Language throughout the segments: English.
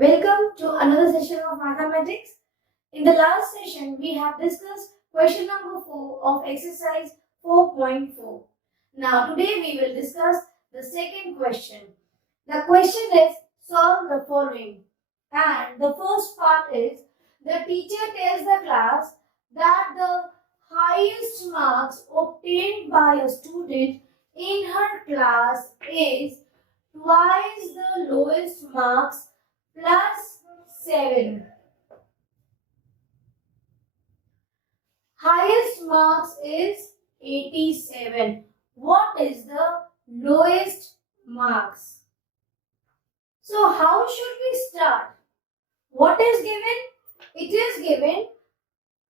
Welcome to another session of mathematics. In the last session, we have discussed question number 4 of exercise 4.4. Now, today we will discuss the second question. The question is solve the following. And the first part is the teacher tells the class that the highest marks obtained by a student in her class is twice the lowest marks plus 7. Highest marks is 87. What is the lowest marks? So how should we start? What is given? It is given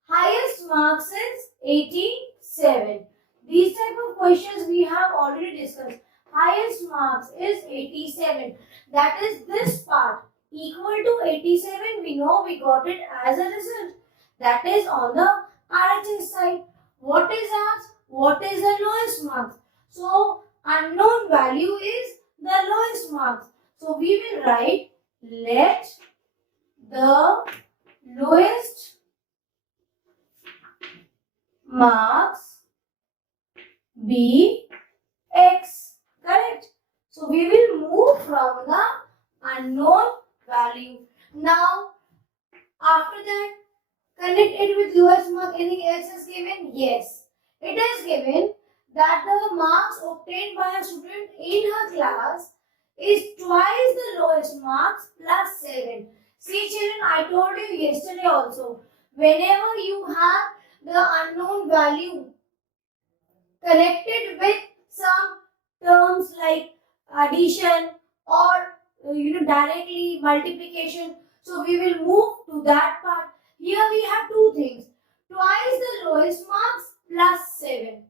highest marks is 87. These type of questions we have already discussed. Highest marks is 87. That is this part equal to 87. We know we got it as a result. That is on the RHS side. What is asked? What is the lowest marks? So unknown value is the lowest marks. So we will write let the lowest marks be x. Correct? So we will move from the unknown value. Now after that, connect it with lowest mark. Anything else is given? Yes. It is given that the marks obtained by a student in her class is twice the lowest marks plus 7. See children, I told you yesterday also, whenever you have the unknown value connected with some terms like addition or directly multiplication, so we will move to that part. Here we have two things, twice the lowest marks plus 7.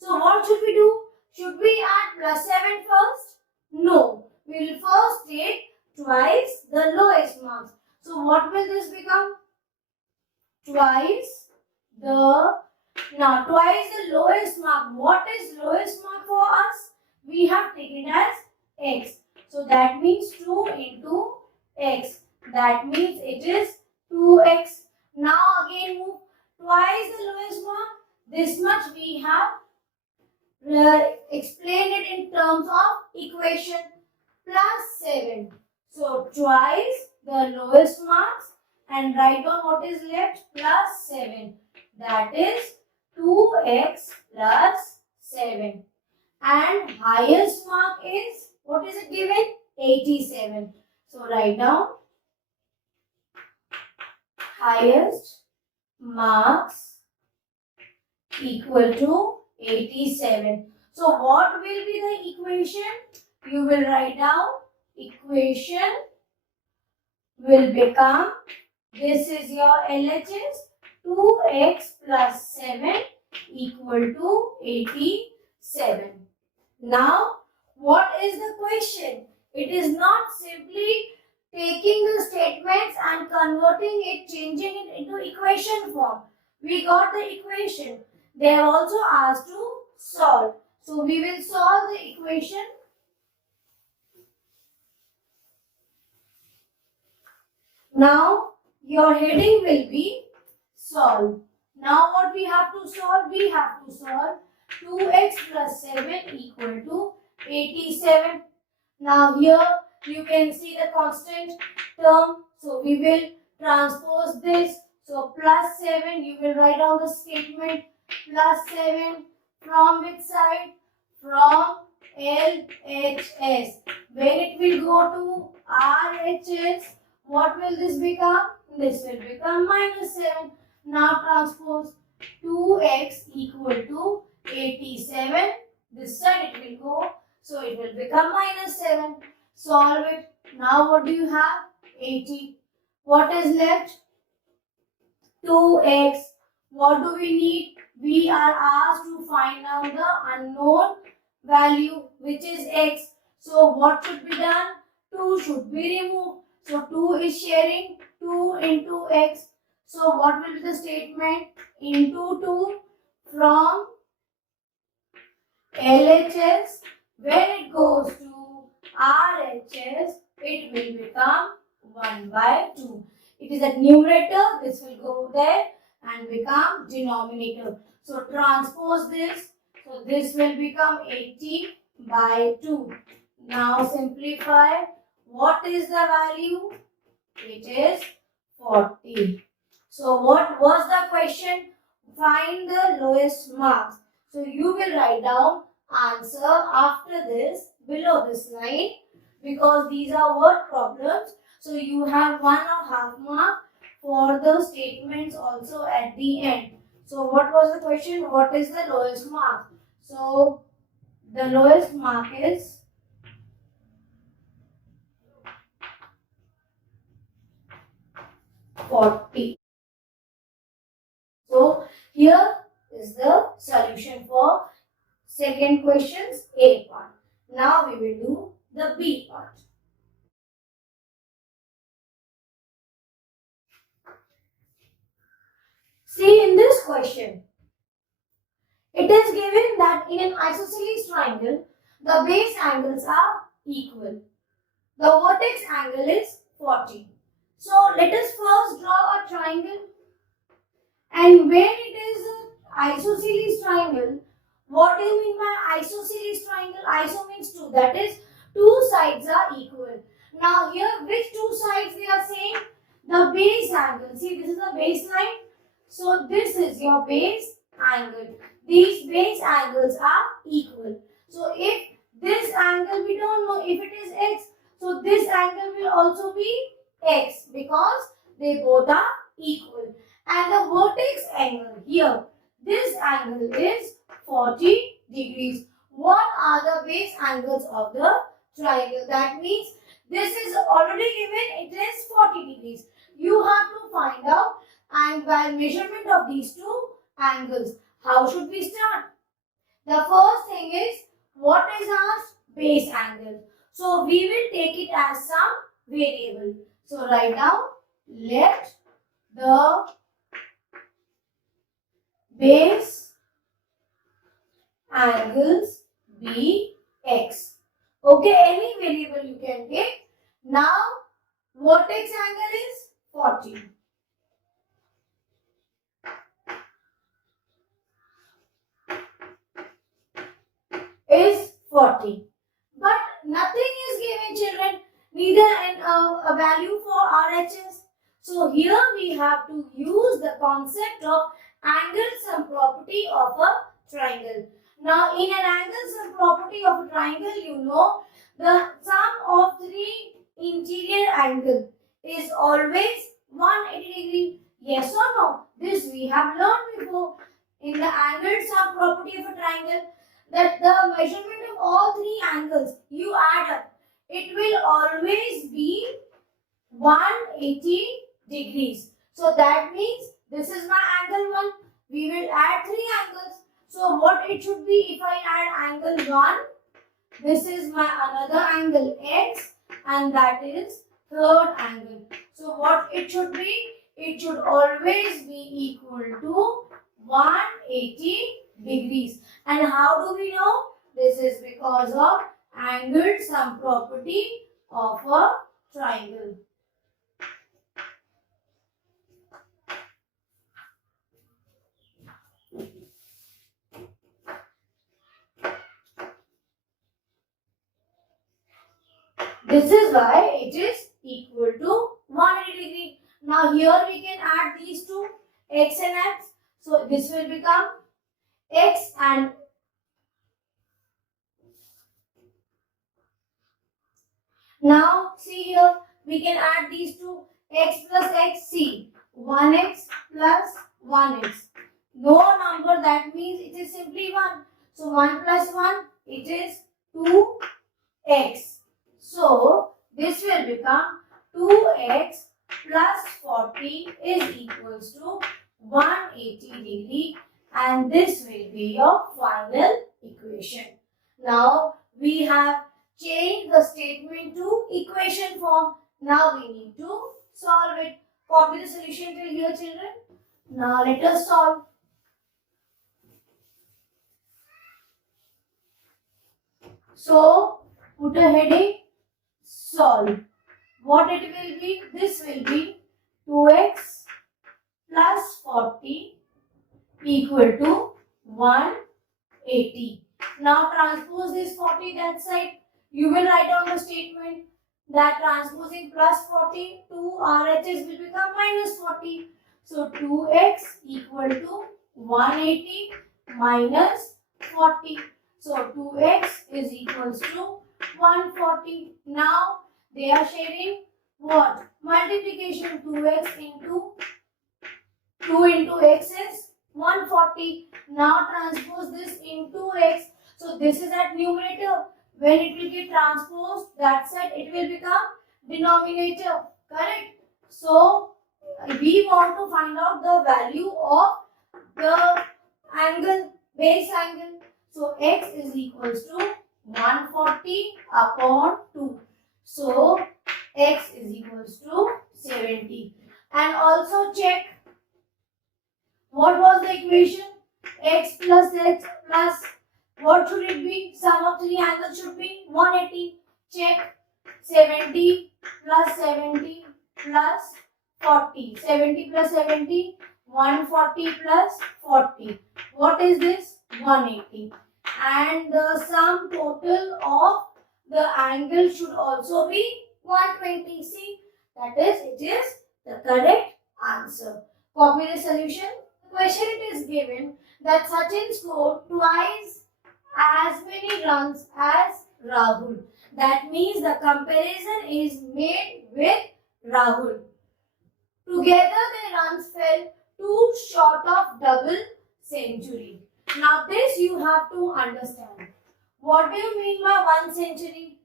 So what should we do? Should we add plus 7 first? No, we will first take twice the lowest marks. So what will this become? Twice the lowest mark. What is lowest mark for us? We have taken as x. So that means 2 into x. That means it is 2x. Now again move twice the lowest mark. This much we have explained it in terms of equation plus 7. So twice the lowest marks and write down what is left plus 7. That is 2x plus 7. And highest mark is, what is it given? 87. So write down highest marks equal to 87. So what will be the equation? You will write down equation will become, this is your LHS, 2x plus 7 equal to 87. Now, what is the question? It is not simply taking the statements and converting it, changing it into equation form. We got the equation. They have also asked to solve. So, we will solve the equation. Now, your heading will be solve. Now, what we have to solve? We have to solve 2x plus 7 equal to 87. Now, here you can see the constant term. So, we will transpose this. So, plus 7, you will write down the statement. Plus 7 from which side? From LHS. When it will go to RHS, what will this become? This will become minus 7. Now transpose 2x equal to 87. This side it will go. So it will become minus 7. Solve it. Now what do you have? 80. What is left? 2x. What do we need? We are asked to find out the unknown value, which is x. So what should be done? 2 should be removed. So 2 is sharing 2 into x. So what will be the statement? Into 2 from LHS. When it goes to RHS, it will become 1 by 2. It is a numerator. This will go there and become denominator. So transpose this. So this will become 80 by 2. Now simplify. What is the value? It is 40. So what was the question? Find the lowest marks. So you will write down answer after this below this line, because these are word problems. So you have 1.5 mark for the statements also at the end. So what was the question? What is the lowest mark? So the lowest mark is 40. So here is the solution for second question's A part. Now we will do the B part. See, in this question, it is given that in an isosceles triangle, the base angles are equal. The vertex angle is 40. So let us first draw a triangle. And when it is an isosceles triangle, what do you mean by isosceles triangle? Iso means two. That is, two sides are equal. Now here, which two sides we are saying? The base angle. See, this is the baseline. So this is your base angle. These base angles are equal. So if this angle, we don't know if it is x. So this angle will also be x, because they both are equal. And the vertex angle here, this angle is 40 degrees. What are the base angles of the triangle? That means this is already given, it is 40 degrees. You have to find out, and by measurement of these two angles, how should we start? The first thing is, what is our base angle? So we will take it as some variable. So write down, let the base angles be x. Okay, any variable you can take. Now, vertex angle is 40. Is 40. But nothing is given, children. Neither a value for RHS. So here we have to use the concept of angle sum property of a triangle. Now in an angle sum property of a triangle, you know the sum of three interior angles is always 180 degree. Yes or no? This we have learned before. In the angle sum property of a triangle, that the measurement of all three angles you add up, it will always be 180 degrees. So that means this is my angle 1. We will add three angles. So what it should be if I add angle 1? This is my another angle x, and that is third angle. So what it should be? It should always be equal to 180 degrees. And how do we know? This is because of angle sum property of a triangle. This is why it is equal to 180 degree. Now here we can add these two, x and x. So this will become x, and now see here we can add these two, x plus x. See, 1x plus 1x. No number, that means it is simply 1. So 1 plus 1, it is 2x. So this will become 2x plus 40 is equals to 180 degree, and this will be your final equation. Now we have changed the statement to equation form. Now we need to solve it. Copy the solution till here, children. Now let us solve. So put a heading, solve. what it will be? This will be 2x plus 40 equal to 180. Now transpose this 40 that side. You will write down the statement that transposing plus 40 to RHS will become minus 40. So 2x equal to 180 minus 40. So 2x is equals to 140. Now they are sharing what? Multiplication. 2x into 2 into x is 140. Now transpose this into x. So this is at numerator. When it will get transposed that side, it will become denominator. Correct? So we want to find out the value of the angle, base angle. So x is equals to 140 upon 2. So x is equals to 70. And also check what was the equation? X plus what should it be? Sum of three angles should be 180. Check 70 plus 70 plus 40. 70 plus 70, 140 plus 40. What is this? 180. And the sum total of the angle should also be 120. See, that is, it is the correct answer. Copy the solution. Question it is given that Sachin scored twice as many runs as Rahul. That means the comparison is made with Rahul. Together their runs fell too short of double century. Now this you have to understand. What do you mean by 1 century?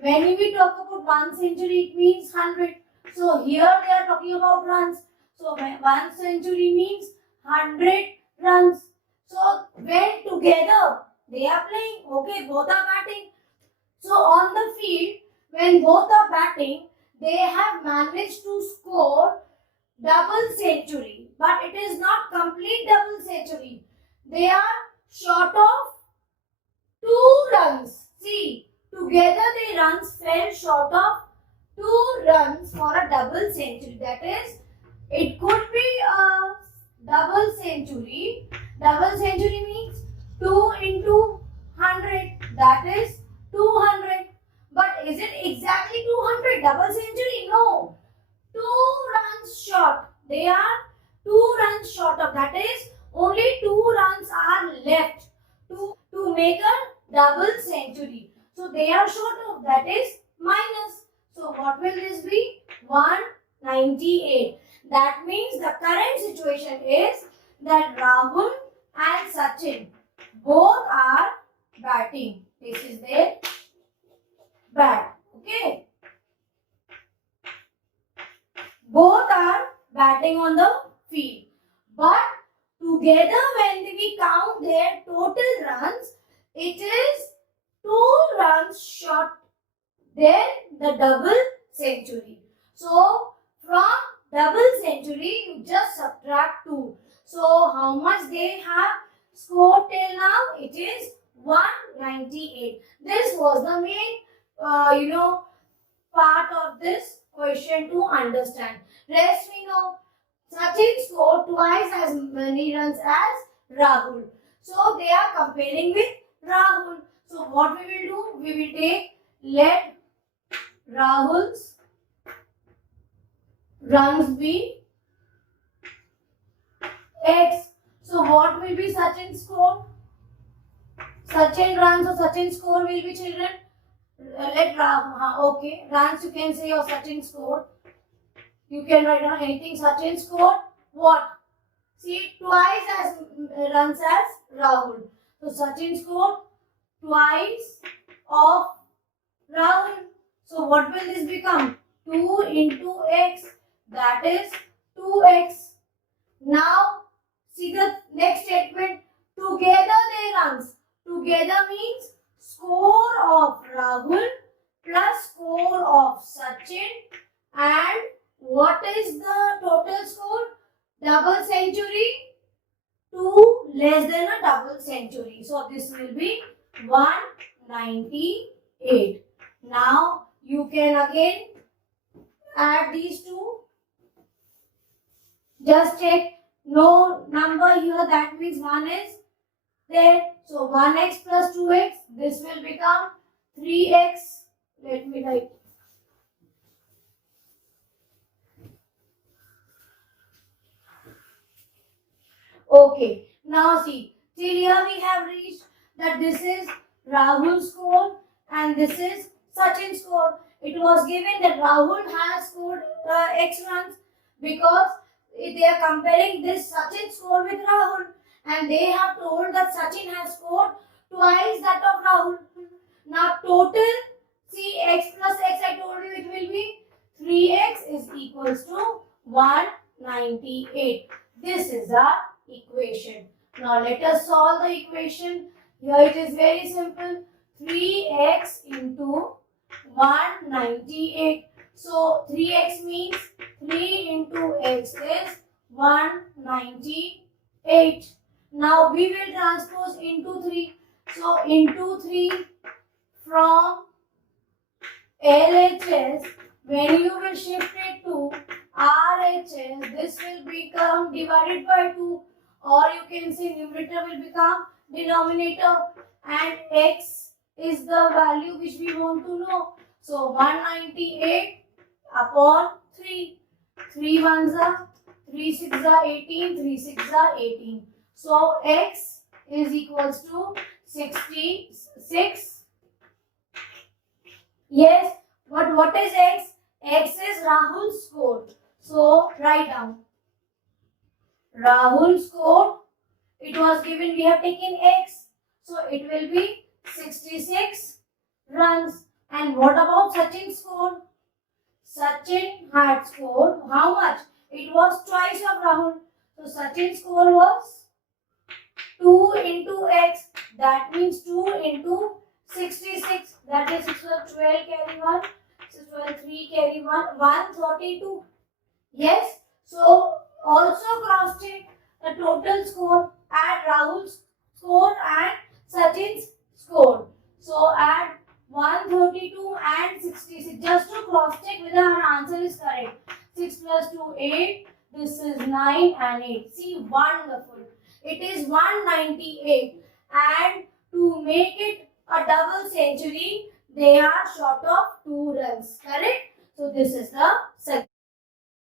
When we talk about 1 century, it means 100. So here they are talking about runs. So 1 century means 100 runs. So when together they are playing, okay, both are batting. So on the field, when both are batting, they have managed to score double century. But it is not complete double century. They are short of 2 runs. See, together their runs fell short of 2 runs for a double century. That is, it could be a double century. Double century means 2 into 100. That is 200. But is it exactly 200? Double century? No. 2 runs short. They are 2 runs short of. That is, only 2 runs are left to make a double century. So they are short of, that is minus. So what will this be? 198. That means the current situation is that Rahul and Sachin both are batting. This is their bat. Okay. Both are batting on the field. But together when we count their total runs, it is 2 runs short than the double century. So from double century, you just subtract 2. So how much they have scored till now? It is 198. This was the main, part of this question to understand. Rest we know. Sachin scored twice as many runs as Rahul. So they are comparing with Rahul. So what we will do? We will take, let Rahul's runs be X. So what will be Sachin's score? Sachin runs or Sachin score will be, children? Let Rahul, okay, runs you can say, or Sachin score. You can write down anything. Sachin scored what? See, twice as runs as Rahul. So Sachin scored twice of Rahul. So what will this become? 2 into x. That is 2x. Now see the next statement. Together they runs. Together means score of Rahul plus score of Sachin, and what is the total score? Double century, 2 less than a double century. So this will be 198. Now you can again add these two. Just check no number here, that means 1 is there. So 1x plus 2x, this will become 3x. Let me write. Okay, now see, till here we have reached that this is Rahul's score and this is Sachin's score. It was given that Rahul has scored X runs because they are comparing this Sachin score with Rahul, and they have told that Sachin has scored twice that of Rahul. Now total, see, x plus x, I told you it will be 3x is equals to 198. This is the equation. Now let us solve the equation. Here it is very simple. 3x into 198. So 3x means 3 into x is 198. Now we will transpose into 3. So into 3 from LHS, when you will shift it to RHS, this will become divided by 2, or you can say numerator will become denominator, and x is the value which we want to know. So 198 upon 3. 3 ones are 3 6 are 18, 3 6 are 18. So x is equals to 66. Yes, but what is x? X is Rahul's score. So write down. Rahul's score, it was given, we have taken x. So it will be 66 runs. And what about Sachin's score? Sachin had scored how much? It was twice of Rahul. So Sachin's score was 2 into x. That means 2 into 66. That is 6 12 carry 1. 6 12 3 carry 1. 132. Yes. So also cross check the total score. Add Rahul's score and Sachin's score. So add 132 and 66 just to cross check whether our answer is correct. 6 plus 2 8. This is 9 and 8. See, wonderful. It is 198, and to make it a double century, they are short of 2 runs. Correct? So this is the